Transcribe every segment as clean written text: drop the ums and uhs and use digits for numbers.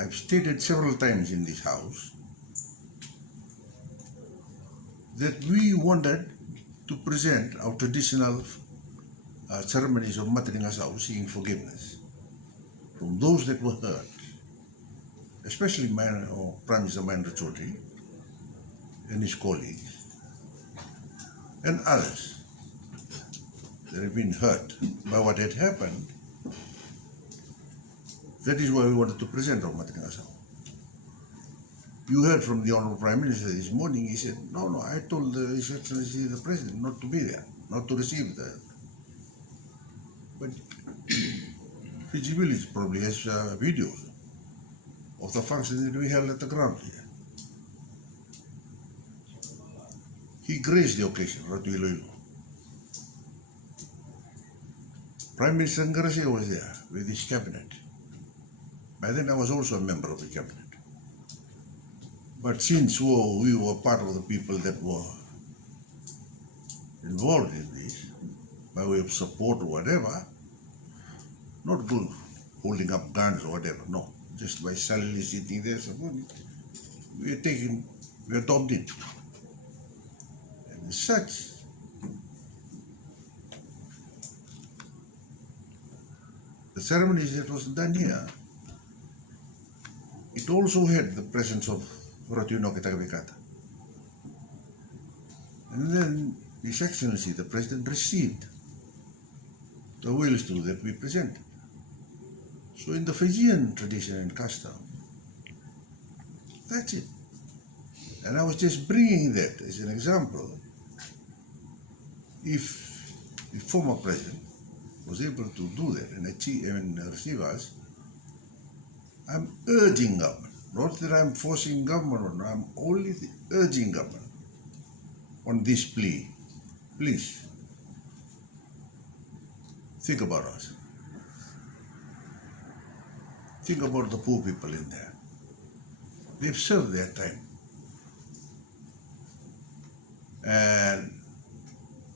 I've stated several times in this house that we wanted to present our traditional ceremonies of Matiringasao, seeking forgiveness from those that were hurt, especially Prime Minister Mahendra Chaudhry and his colleagues and others that have been hurt by what had happened. That is why we wanted to present our Matiringasao. You heard from the Honorable Prime Minister this morning, he said, no, I told His Excellency the President not to be there, not to receive the... But Fijivillage probably has videos of the function that we held at the ground here. He graced the occasion, Ratu Naiqama. Prime Minister Ngarase was there with his cabinet. By then I was also a member of the cabinet. But since we were part of the people that were involved in this, by way of support or whatever, not good holding up guns or whatever, no. Just by silently sitting there, supporting, we adopted it. And as such, the ceremonies that was done here, it also had the presence of Ratu Naiqama. And then His Excellency, the President, received the wills to that we presented. So in the Fijian tradition and custom, that's it. And I was just bringing that as an example. If the former president was able to do that and achieve and receive us, I'm urging government, not that I'm forcing government or not, I'm only urging government on this plea. Please, think about us. Think about the poor people in there. They've served their time. And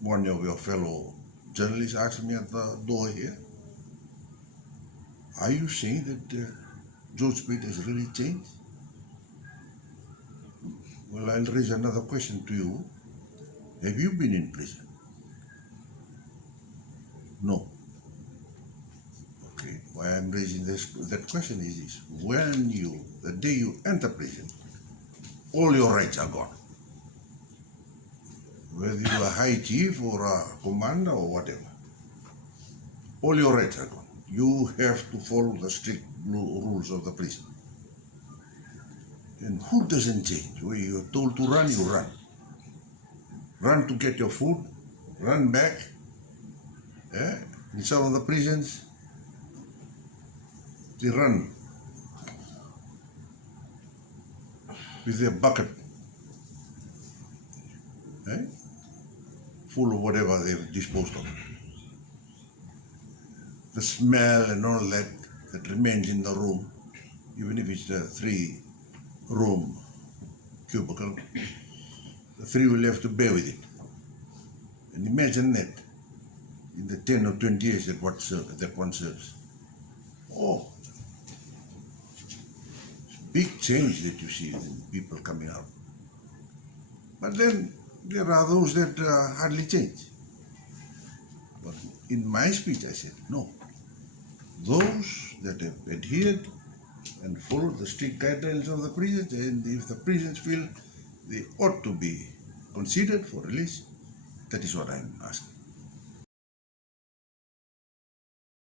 one of your fellow journalists asked me at the door here, are you saying that George Speight has really changed? Well, I'll raise another question to you. Have you been in prison? No. Okay, why I'm raising that question is this. When the day you enter prison, all your rights are gone. Whether you're a high chief or a commander or whatever, all your rights are gone. You have to follow the strict rules of the prison. And who doesn't change? When you're told to run, you run. Run to get your food, run back. In some of the prisons, they run with their bucket full of whatever they've disposed of. The smell and all that remains in the room, even if it's a 3-room cubicle, the 3 will have to bear with it. And imagine that in the 10 or 20 years that one serves. Oh, big change that you see in people coming out. But then there are those that hardly change. But in my speech I said, no. Those that have adhered and followed the strict guidelines of the prisons, and if the prisons feel they ought to be considered for release, that is what I'm asking.